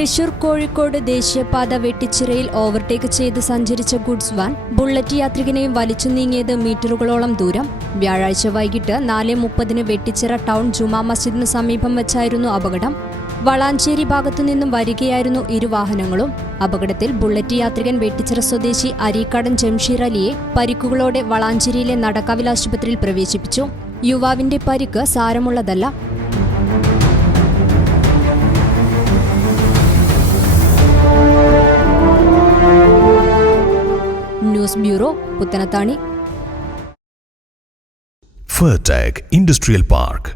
തൃശൂർ കോഴിക്കോട് ദേശീയപാത വെട്ടിച്ചിറയിൽ ഓവർടേക്ക് ചെയ്ത് സഞ്ചരിച്ച ഗുഡ്സ് വാൻ ബുള്ളറ്റ് യാത്രികനെയും വലിച്ചു നീങ്ങിയത് മീറ്ററുകളോളം ദൂരം. വ്യാഴാഴ്ച വൈകിട്ട് 4:30 വെട്ടിച്ചിറ ടൗൺ ജുമാ മസ്ജിദിന് സമീപം വെച്ചായിരുന്നു അപകടം. വളാഞ്ചേരി ഭാഗത്തുനിന്നും വരികയായിരുന്നു ഇരുവാഹനങ്ങളും. അപകടത്തിൽ ബുള്ളറ്റ് യാത്രികൻ വെട്ടിച്ചിറ സ്വദേശി അരീക്കാടൻ ജംഷീർ അലിയെ പരിക്കുകളോടെ വളാഞ്ചേരിയിലെ നടക്കാവിൽ ആശുപത്രിയിൽ പ്രവേശിപ്പിച്ചു. യുവാവിന്റെ പരിക്ക് സാരമുള്ളതല്ല. News bureau, Puthanathani. Fertech industrial park